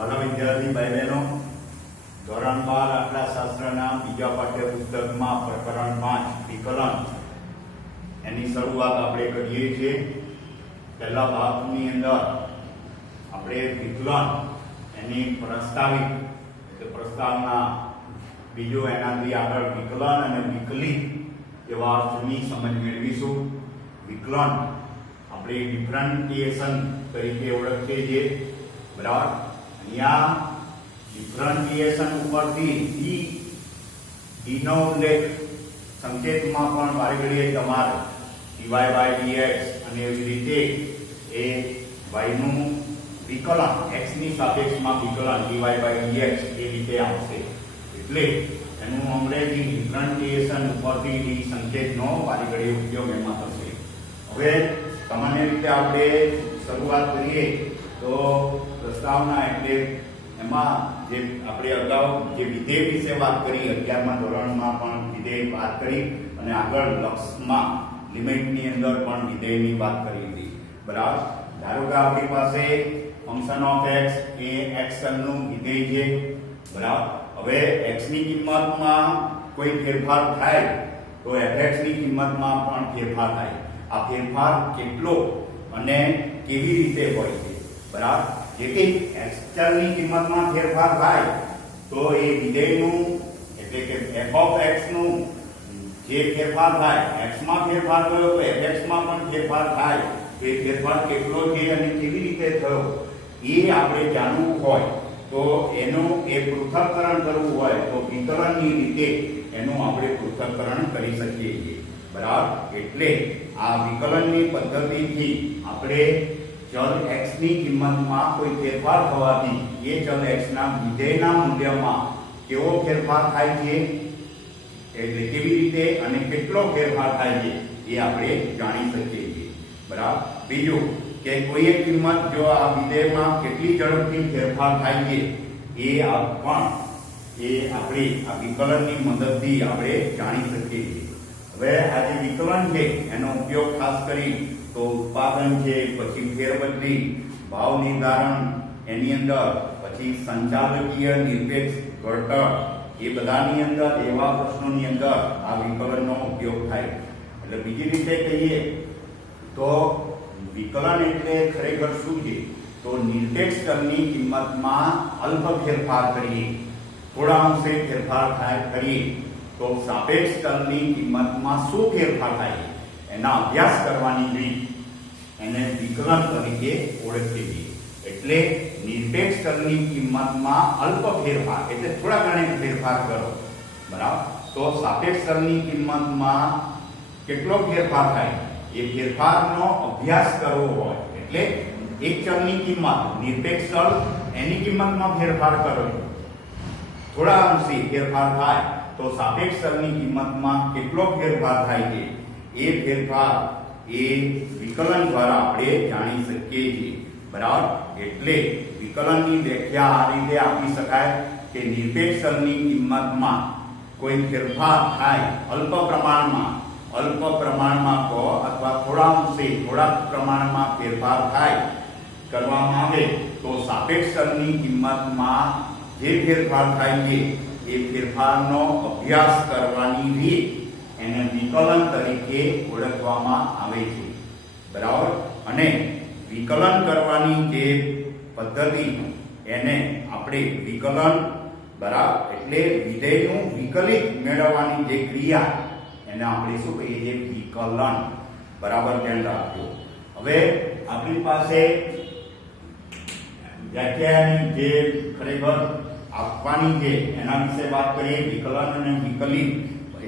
ભલા વિદ્યાર્થી ભાઈ બહેનો, ધોરણ 12 આંકડાશાસ્ત્રના બીજા પાઠ્યપુસ્તકમાં પ્રકરણ 5 વિકલન એની શરૂઆત આપણે કરીએ છીએ. પહેલા ભાગની અંદર આપણે વિકલન એની પ્રસ્તાવના બીજો એનાથી આગળ વિકલન અને વિકલિત એવા અર્થની સમજ મેળવીશું. વિકલન આપણે ડિફરન્ટિએશન તરીકે ઓળખીએ છીએ, બરાબર. અહીંયા ડિફરન્ટિએશન ઉપરથી ડી નો ઉલ્લેખ સંકેતમાં પણ વારે ઘડીએ તમારે dy/dx અને એવી રીતે એ y નું વિકલન x ની સાપેક્ષમાં વિકલન dy/dx એ રીતે આવશે. એટલે એનું અંગ્રેજી ડિફરન્ટિએશન ઉપરથી ડી સંકેતનો વારે ઘડીએ ઉપયોગ એમાં થશે. હવે સામાન્ય રીતે આપણે શરૂઆત કરીએ તો પ્રસ્તાવના એટલે એમાં જે આપણે અગાઉ જે વિધેય વિશે વાત કરી, 11મા ધોરણમાં પણ વિધેય વાત કરી અને આગળ લક્ષમાં લિમિટની અંદર પણ વિધેયની વાત કરી હતી, બરાબર. ધારો કે આપણી પાસે function of x A x નું વિધેય છે, બરાબર. હવે x ની કિંમતમાં કોઈ ફેરફાર થાય તો fx ની કિંમતમાં પણ ફેરફાર થાય. આ ફેરફાર કેટલો અને કેવી રીતે હોય છે, બરાબર. જેથી x ની કિંમતમાં ફેરફાર થાય તો એ વિધેયનું એટલે કે f of x નું જે ફેરફાર થાય, x માં ફેરફાર થયો તો fx માં પણ ફેરફાર થાય. એ ફેરફાર કેટલો છે અને કેવી રીતે થયો એ આપણે જાણવું હોય તો એનું એ પૃથ્થકરણ કરવું હોય તો વિકલનની રીતે એનું આપણે પૃથ્થકરણ કરી શકીએ છીએ, બરાબર. એટલે આ વિકલનની પદ્ધતિથી આપણે ચલ x ની કિંમતમાં કોઈ ફેરફાર થવાથી એ ચલ x ના વિધેયના મૂલ્યમાં કેવો ફેરફાર થાય છે, એટલે કેવી રીતે અને કેટલો ફેરફાર થાય છે એ આપણે જાણી શકીએ છીએ, બરાબર. બીજું કે કોઈ એક કિંમત જો આ વિધેયમાં કેટલી ઝડપથી ફેરફાર થાય છે એ પણ આપણે આ વિકલનની મદદથી આપણે જાણી શકીએ છીએ. હવે આ જે વિકલન છે એનો ઉપયોગ ખાસ કરી તો ઉત્પાદન છે, પછી ફેરબદલી, ભાવ નિર્ધારણ એની અંદર, પછી સંચાલકીય નિરપેક્ષ ઘટક એ બધાની અંદર એવા પ્રશ્નોની અંદર આ વિકલનનો ઉપયોગ થાય. એટલે બીજી રીતે કહીએ તો વિકલન એટલે ખરેખર શું છે તો નિરપેક્ષ ચલની કિંમતમાં અલ્પ ફેરફાર કરીએ, થોડા અંશે ફેરફાર કરીએ તો સાપેક્ષ ચલની કિંમતમાં શું ફેરફાર થાય એના અભ્યાસ કરવાની રીત એને વિકલન તરીકે ઓળખીએ છીએ. એટલે નિરપેક્ષ ચલની કિંમતમાં અલ્પ ફેરફાર એટલે થોડા ઘણા ફેરફાર કરો, બરાબર. તો સાપેક્ષ ચલની કિંમતમાં કેટલો ફેરફાર થાય એ ફેરફારનો અભ્યાસ કરવો હોય એટલે એક ચલની કિંમત નિરપેક્ષ ચલ એની કિંમતમાં ફેરફાર કરો, થોડા અંશે ફેરફાર થાય તો સાપેક્ષ ચલની કિંમતમાં કેટલો ફેરફાર થાય છે એ ફેરફાર એ વિકલન દ્વારા આપણે જાણી શકીએ છીએ, બરાબર. એટલે વિકલનની વ્યાખ્યા આ રીતે આપી શકાય કે નિરપેક્ષ ચલની કિંમતમાં કોઈ ફેરફાર થાય અલ્પ પ્રમાણમાં કહો અથવા થોડા અંશે થોડા પ્રમાણમાં ફેરફાર થાય કરવામાં આવે તો સાપેક્ષ ચલની કિંમતમાં જે ફેરફાર થાય છે એ ફેરફારનો અભ્યાસ કરવાની રીત એને વિકલન તરીકે ઓળખવામાં આવે છે, બરાબર. અને વિકલન કરવાની જે પદ્ધતિ એને આપણે વિકલન, બરાબર, એટલે વિધેયનું વિકલિત મેળવવાની જે ક્રિયા એને આપણે શું કહીએ છીએ વિકલન, બરાબર. ધ્યાન રાખજો. હવે આપણી પાસે વ્યાખ્યાની જે ખરેખર આપવાની છે એના વિશે વાત કરીએ, વિકલન અને વિકલિત.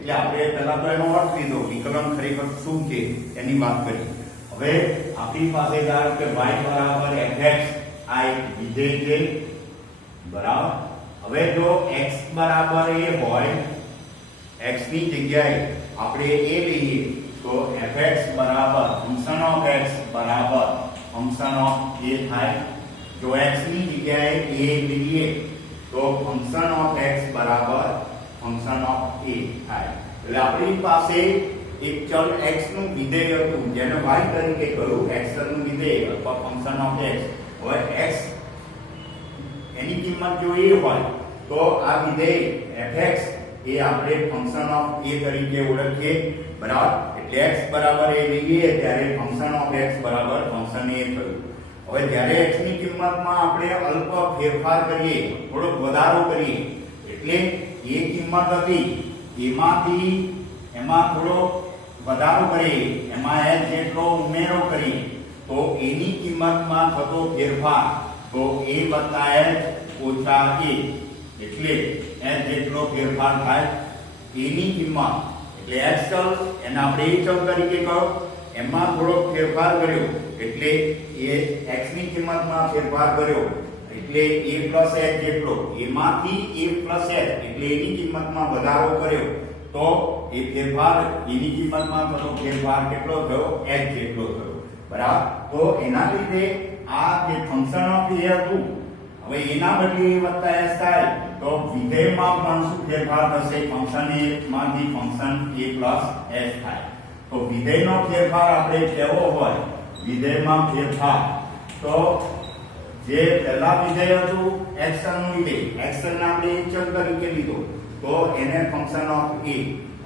એટલે આપણે પહેલા તો એનો અર્થ લીધો, વિકલન ખરેખર શું છે એની વાત કરી. હવે આપણી પાસે ધારો કે y બરાબર fx આ એક વિધેય છે, બરાબર. હવે જો x બરાબર a હોય, x ની જગ્યાએ આપણે a લઈએ તો fx બરાબર ફંક્શન ઓફ x બરાબર ફંક્શન ઓફ a થાય. જો x ની જગ્યાએ a લઈએ તો ફંક્શન ઓફ x બરાબર ફંક્શન ઓફ a થાય. એટલે આપણી પાસે એક ચલ x નું વિધેય હતું જેને y તરીકે કહ્યું, x નું વિધેય અથવા ફંક્શન ઓફ x. હવે x એની કિંમત જો a હોય તો આ વિધેય fx એ આપણે ફંક્શન ઓફ a તરીકે ઓળખીએ, બરાબર. એટલે x બરાબર a લઈએ ત્યારે ફંક્શન ઓફ x બરાબર ફંક્શન a થયું. હવે જ્યારે x ની કિંમતમાં આપણે અલ્પ ફેરફાર કરીએ, થોડો વધારો કરીએ, એટલે એ કિંમત હતી એમાંથી એમાં થોડો વધારો કરીએ, એમાં h જેટલો ઉમેરો કરીએ તો એની કિંમતમાં થતો ફેરફાર તો a વત્તા h ઓછા a, એટલે h જેટલો ફેરફાર થાય એની કિંમત, એટલે x ચલ એને આપણે a ચલ તરીકે કહો, એમાં થોડો ફેરફાર કર્યો એટલે એ x ની કિંમતમાં ફેરફાર કર્યો એટલે a plus h જેટલો, એમાંથી a plus h એટલે એની કિંમતમાં વધારો કર્યો તો એ ફેરફાર એની કિંમતમાં થતો ફેરફાર કેટલો થયો? h જેટલો થયો, બરાબર. તો એના લીધે આ જે ફંક્શન ઓફ a હતું, હવે એના બદલે a વત્તા h થાય તો વિધેયમાં પણ શું ફેરફાર થશે? ફંક્શન a માંથી ફંક્શન a plus h થાય. તો વિધેયનો ફેરફાર આપણે કેવો હોય? વિધેયમાં ફેરફાર તો જે પહેલા વિધેય હતું x નું વિધેય, x ને આપણે એક ચલ તરીકે લીધો તો એને ફંક્શન ઓફ a,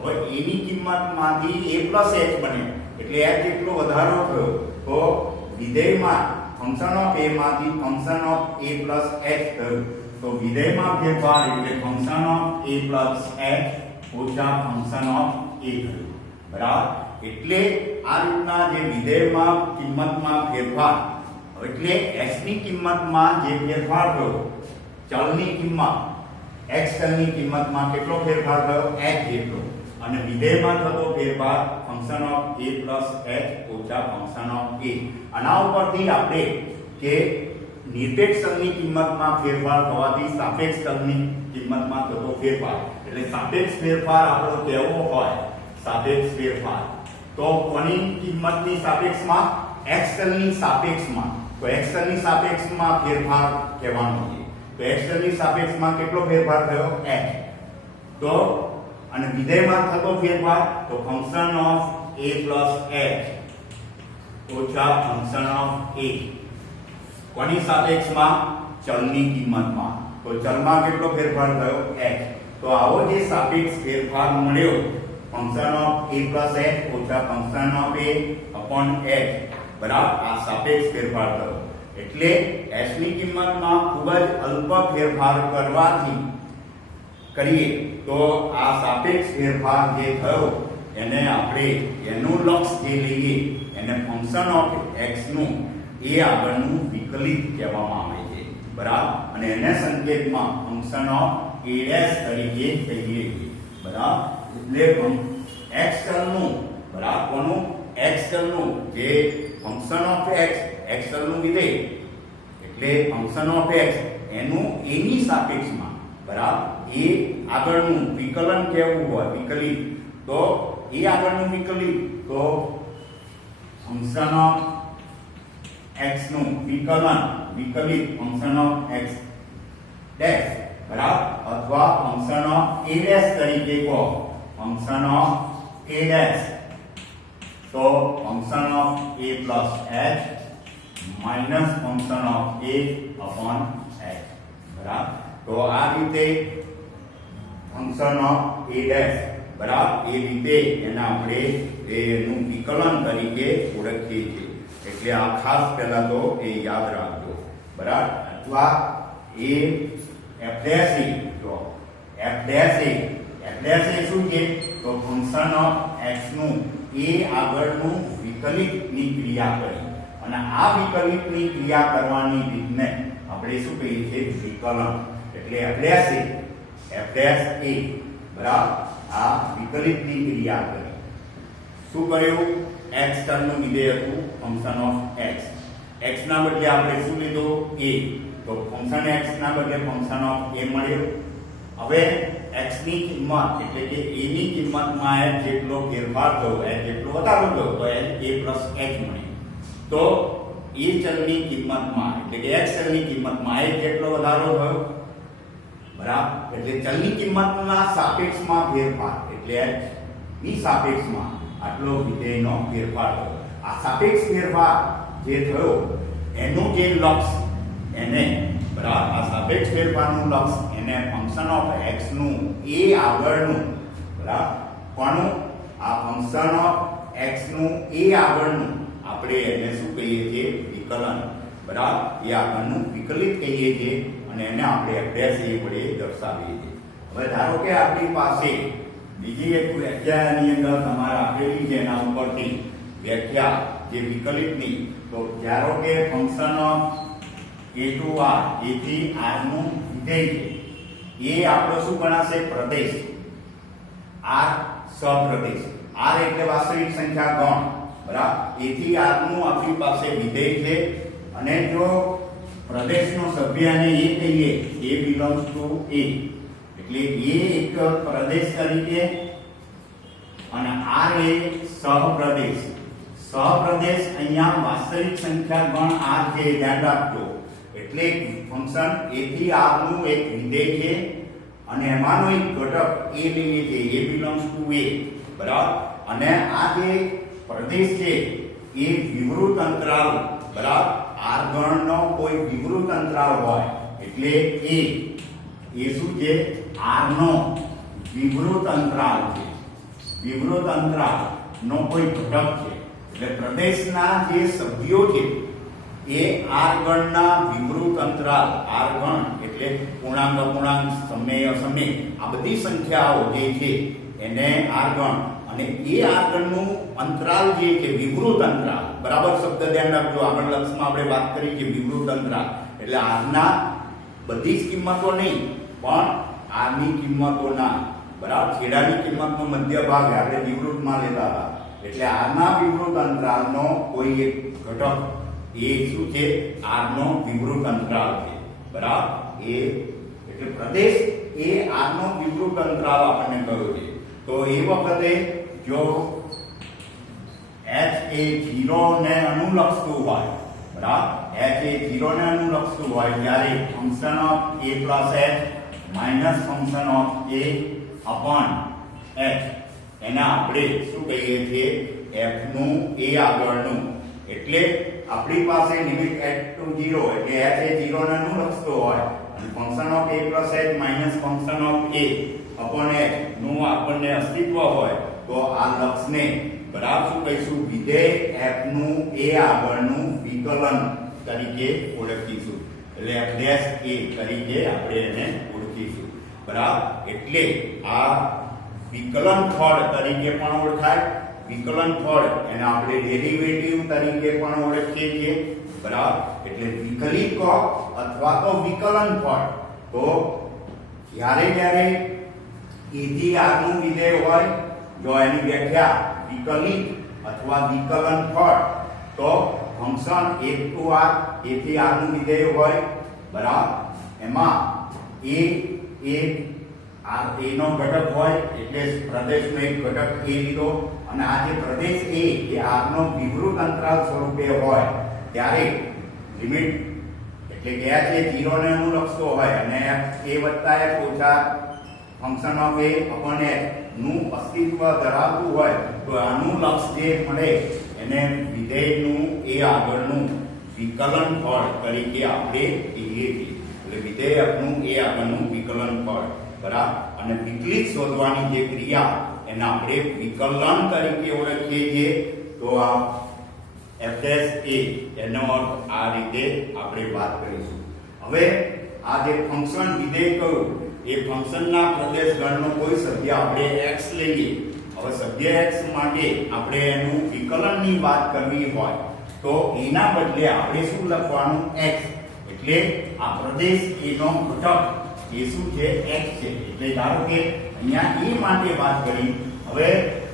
હવે એની કિંમતમાંથી a plus h બને એટલે h જેટલો વધારો થયો તો વિધેયમાં ફંક્શન ઓફ a માંથી function of a plus h થયું. તો વિધેયમાં ફેરફાર એટલે function of a plus h ઓછા ફંક્શન ઓફ a થયું, બરાબર. એટલે આ રીતના જે વિધેયમાં કિંમતમાં ફેરફાર, એટલે x ની કિંમતમાં જે ફેરફાર થયો, ચલની કિંમત x ચલની કિંમતમાં કેટલો ફેરફાર થયો? h જેટલો, અને વિધેયમાં થતો ફેરફાર function of a plus h ઓછા ફંક્શન ઓફ a. આના ઉપરથી આપણે કે નિરપેક્ષ ચલની કિંમતમાં ફેરફાર થવાથી સાપેક્ષ ચલની કિંમતમાં થતો ફેરફાર, એટલે સાપેક્ષ ફેરફાર આપણો કેવો હોય? સાપેક્ષ ફેરફાર તો કોની કિંમતની સાપેક્ષમાં? x ચલની સાપેક્ષમાં. તો x ચલની સાપેક્ષમાં ફેરફાર કહેવાનો છે. તો x ચલની સાપેક્ષમાં કેટલો ફેરફાર થયો? h. તો અને વિધેયમાં થતો ફેરફાર તો function of a plus h ઓછા ફંક્શન ઓફ a. કોની સાપેક્ષમાં? ચલની કિંમતમાં. તો ચલમાં કેટલો ફેરફાર થયો? h. તો આવો જે સાપેક્ષ ફેરફાર મળ્યો function of a plus h ઓછા function of a upon h, બરાબર, આ સાપેક્ષ ફેરફાર થયો. એટલે h ની કિંમતમાં ખૂબ જ અલ્પ ફેરફાર કરવાથી કરીએ તો આ સાપેક્ષ ફેરફાર જે થયો એને આપણે એનું લક્ષ જે લઈએ એને ફંક્શન ઓફ x નું એ આગળનું વિકલિત કહેવામાં આવે છે, બરાબર. અને એને સંકેતમાં ફંક્શન ઓફ a' તરીકે કહીએ છીએ, બરાબર. એટલે x ચલનું, બરાબર, કોનું? x ચલનું જે ફંક્શન ઓફ x ચલનું વિધેય એટલે ફંક્શન ઓફ x એનું a ની સાપેક્ષમાં, બરાબર, એ આગળનું વિકલન કેવું હોય? વિકલિત. તો એ આગળનું વિકલિત તો ફંક્શન ઓફ x નું વિકલિત ફંક્શન ઓફ x ડેશ, બરાબર, અથવા ફંક્શન ઓફ a' તરીકે કહો, ફંક્શન ઓફ a ડેશ તો function of a plus h minus function of a upon h, બરાબર. તો આ રીતે ફંક્શન ઓફ a ડેશ, બરાબર, એ રીતે એના આપણે એનું વિકલન તરીકે ઓળખીએ છીએ. એટલે આ ખાસ પહેલા તો એ યાદ રાખજો, બરાબર. અથવા એ f' તો f' શું છે? તો ફંક્શન ઓફ x નું એ આગળનું વિકલિતની ક્રિયા કરી, અને આ વિકલિતની ક્રિયા કરવાની રીતને આપણે શું કહીએ છીએ? વિકલન. એટલે f', બરાબર, આ વિકલિતની ક્રિયા કરી. શું કર્યું? x ચલનું વિધેય હતું ફંક્શન ઓફ x. x ના બદલે આપણે શું લીધું? a. તો ફંક્શન x ના બદલે ફંક્શન ઓફ a મળ્યું. હવે x ની કિંમત એટલે કે a ની કિંમતમાં h જેટલો ફેરફાર થયો, h જેટલો વધારો થયો તો a plus h મળ્યું. તો a ચલની કિંમતમાં એટલે કે x ચલની કિંમતમાં h જેટલો વધારો થયો, બરાબર. એટલે ચલની કિંમતના સાપેક્ષમાં ફેરફાર એટલે h ની સાપેક્ષમાં આટલો વિધેયનો ફેરફાર થયો. આ સાપેક્ષ ફેરફાર જે થયો એનું જે લક્ષ એને, બરાબર. આ સાપેક્ષ ફેરફારનું લક્ષ એને ફંક્શન ઓફ x નું એ આગળનું, બરાબર, કોનું, આ ફંક્શન ઓફ x નું એ આગળનું આપણે એને શું કહીએ છીએ, વિકલન, બરાબર, એ આગળનું વિકલિત કહીએ છીએ અને એને આપણે f' એ વડે દર્શાવીએ છીએ. હવે ધારો કે આપણી પાસે બીજી એક વ્યાખ્યા એની અંદર તમારે આપેલી છે, એના ઉપરથી વ્યાખ્યા જે વિકલિતની, તો ધારો કે function of a to r, a થી r નું વિધેય છે, એ આપણો શું ગણાશે, પ્રદેશ, r સહપ્રદેશ, r એટલે વાસ્તવિક સંખ્યા ગણ, બરાબર, a થી r નું આપણી પાસે વિધેય છે અને જો પ્રદેશનો સભ્યને એ કહીએ, a belongs to a, એટલે a એક પ્રદેશ તરીકે અને r એ સહપ્રદેશ. સહપ્રદેશ અહીંયા વાસ્તવિક સંખ્યા ગણ r છે, ધ્યાન રાખજો. એટલે ફંક્શન a થી r નું એક વિધેય છે અને એમાંનો એક ઘટક a લઈએ છીએ, a belongs to a, બરાબર, અને આ જે પ્રદેશ છે એ વિવૃત અંતરાલ, બરાબર, r ગણનો કોઈ વિવૃત અંતરાલ હોય એટલે એ શું છે, r નો વિવૃત અંતરાલ છે, વિવૃત અંતરાલ નો કોઈ ઘટક છે. એટલે પ્રદેશના જે સભ્યો છે એ r ગણના વિવૃત અંતરાલ, r ગણ એટલે પૂર્ણાંક, અપૂર્ણાંક, સમય, અસમય, આ બધી સંખ્યાઓ જે છે એને r ગણ, અને એ r ગણનું અંતરાલ જે છે વિવૃત અંતરાલ, બરાબર, શબ્દ ધ્યાન રાખજો, આગળ લક્ષમાં આપણે વાત કરી છે વિવૃત અંતરાલ, એટલે r ના બધી જ કિંમતો નહીં પણ r ની કિંમતોના, બરાબર, છેડાની કિંમતનો મધ્ય ભાગ આપણે વિવૃતમાં લેતા હતા, એટલે r ના વિવૃત અંતરાલનો કોઈ એક ઘટક એ શું છે, r નો વિવૃત અંતરાલ છે, બરાબર, એ એટલે પ્રદેશ એ r નો વિવૃત અંતરાલ આપણને કહ્યો છે. તો એ વખતે જો h એ 0 ને અનુલક્ષતું હોય, બરાબર, h એ 0 ને અનુલક્ષતું હોય ત્યારે function of a plus h minus function of a upon h એને આપણે શું કહીએ છીએ, f નું a આગળનું. એટલે આપણી પાસે લિમિટ h to 0 એટલે h એ 0 ને અનુલક્ષતો હોય અને function of a plus h minus function of a upon h નું આપણને અસ્તિત્વ હોય તો આ લક્ષને, બરાબર, શું કહીશું, વિધેય f નું a આગળનું વિકલન તરીકે ઓળખીશું. એટલે f' a તરીકે આપણે એને ઓળખીશું, બરાબર. એટલે આ વિકલન ફળ તરીકે પણ ઓળખાય, વિકલન ફળ એને આપણે ડેરિવેટિવ તરીકે પણ ઓળખીએ છીએ, બરાબર. એટલે વિકલિત કહો અથવા તો વિકલન ફળ. તો જ્યારે જ્યારે a થી r નું વિધેય હોય, જો એની વ્યાખ્યા વિકલિત અથવા વિકલન ફળ, તો function a to r, a થી r નું વિધેય હોય, બરાબર, એમાં a નો ઘટક હોય એટલે પ્રદેશનો એક ઘટક a લીધો અને આ જે પ્રદેશ a એ r નો વિવૃત અંતરાલ સ્વરૂપે હોય ત્યારે લિમિટ એટલે કે h એ 0 ને અનુલક્ષતો હોય અને f a વત્તા f ઓછા function of a upon h નું અસ્તિત્વ ધરાવતું હોય તો આનું લક્ષ જે મળે એને વિધેયનું a આગળનું વિકલન ફળ તરીકે આપણે કહીએ છીએ. એટલે વિધેય નું a આગળનું વિકલન ફળ, બરાબર, અને વિકલિત શોધવાની જે ક્રિયા એને આપણે વિકલન તરીકે ઓળખીએ છીએ. તો આ f' a એનો અર્થ આ રીતે આપણે વાત કરીશું. હવે આ જે ફંક્શન વિધેય કહ્યું એ ફંક્શનના પ્રદેશ ગણનો કોઈ સભ્ય આપણે x લઈએ. હવે સભ્ય x માટે આપણે એનું વિકલનની વાત કરવી હોય તો એના બદલે આપણે શું લખવાનું, x. એટલે આ પ્રદેશ a નો ઘટક એ શું છે, x છે. એટલે ધારો કે અહીંયા a માટે વાત કરી, હવે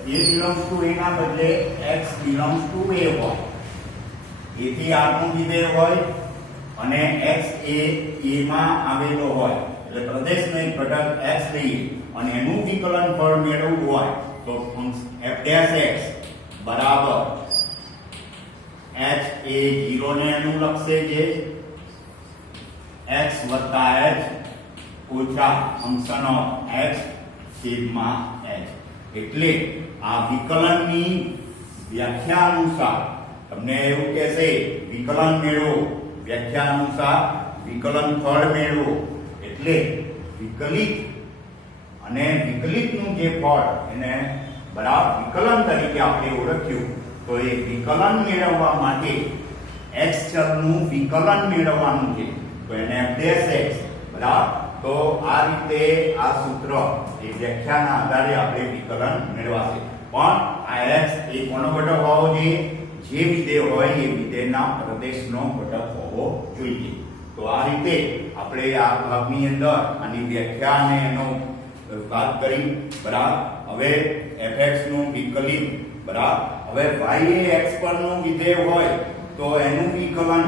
a belongs to a ના બદલે x belongs to a હોય, a થી r નું વિધેય હોય અને x એ a માં આવેલો હોય એટલે પ્રદેશનો એક ઘટક x લઈએ અને એનું વિકલન ફળ મેળવવું હોય તો f' બરાબર h એ 0 ને અનુલક્ષે છે x વત્તા h ઓછા ફંક્શન ઓફ x છેદમાં h. એટલે આ વિકલનની વ્યાખ્યા અનુસાર તમને એવું કહેશે વિકલન મેળવો, વ્યાખ્યા અનુસાર વિકલન ફળ મેળવો એટલે વિકલિત અને વિકલિતનું જે ફળ એને બરાબર વિકલન તરીકે આપણે ઓળખ્યું. તો એ વિકલન મેળવવા માટે x ચલનું વિકલન મેળવવાનું છે તો એને f'(x) બરાબર. તો આ રીતે આ સૂત્ર એ વ્યાખ્યાના આધારે આપણે વિકલન મેળવાશે. પણ આ x એ કોનો ઘટક હોવો જોઈએ? જે વિધેય હોય એ વિધેયના પ્રદેશનો ઘટક હોવો જોઈએ. તો આ રીતે આપણે આ ભાગની અંદર આની વ્યાખ્યા અને એનો વાત કરી બરાબર. હવે fx નું વિકલિત બરાબર. હવે y એ x પરનું વિધેય હોય તો એનું વિકલન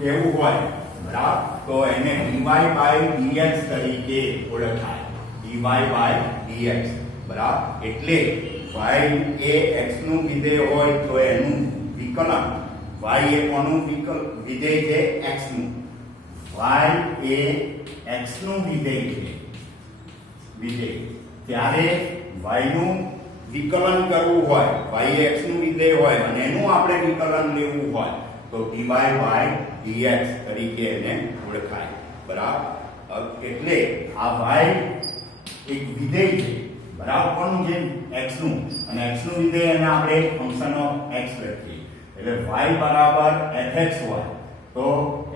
કેવું હોય બરાબર? તો એને dy/dx તરીકે ઓળખાય. dy/dx બરાબર. એટલે y એ x નું વિધેય હોય તો એનું વિકલન y એ કોનું વિધેય છે? x નું. y એ x નું વિધેય છે વિધેય. ત્યારે y નું વિકલન કરવું હોય, y એ x નું વિધેય હોય અને એનું આપણે વિકલન લેવું હોય તો dy/dx તરીકે એને ઓળખાય બરાબર. એટલે આ y એક વિધેય છે બરાબર. કોનું છે? x નું. અને x નું વિધેય એને આપણે ફંક્શન ઓફ x લખીએ એટલે y બરાબર fx હોય તો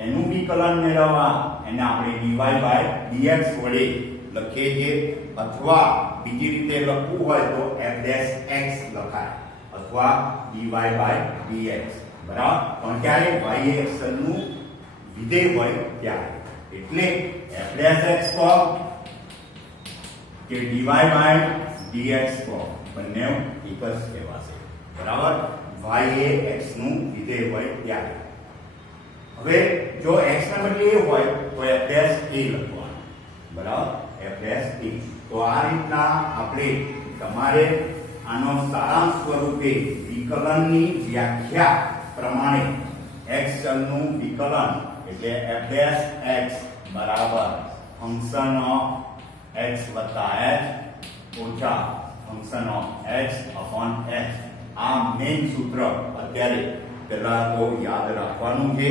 એનું વિકલન મેળવવા એને આપણે dy/dx વડે લખીએ છીએ. અથવા બીજી રીતે લખવું હોય તો f'(x) લખાય અથવા dy/dx બરાબર. પણ ક્યારે? y એ x નું વિધેય હોય ત્યારે. એટલે f'(x) કહો કે dy/dx કહો બંને એક જ કહેવાશે બરાબર. y એ x નું વિધેય હોય ત્યારે. હવે જો x ના બદલે a હોય તો f'(a) લખવાનું બરાબર. f'(a). તો આ રીતના આપણે તમારે આનો સારાંશ સ્વરૂપે વિકલનની વ્યાખ્યા પ્રમાણે x ચલનું વિકલન એટલે f'(x) બરાબર ફંક્શન ઓફ x વત્તા h ઓછા function of x upon h. આ મેઇન સૂત્ર અત્યારે પહેલા તો યાદ રાખવાનું છે.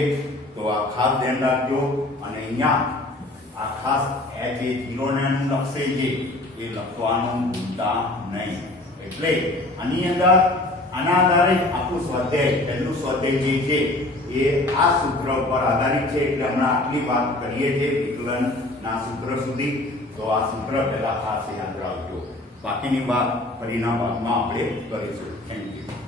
તો આ ખાસ ધ્યાન રાખજો. અને અહીંયા આ ખાસ h એ 0 ને લખશે છે એ લખવાનું ભૂલતા નહીં. એટલે આની અંદર આના આધારે આખું સ્વાધ્યાય પહેલું સ્વાધ્યાય જે છે એ આ સૂત્ર પર આધારિત છે. એટલે હમણાં આટલી વાત કરીએ છીએ વિકલનના સૂત્ર સુધી. તો આ સૂત્ર પહેલા ખાસ યાદ રાખજો. બાકીની વાત ફરીના ભાગમાં આપણે કરીશું. Thank you.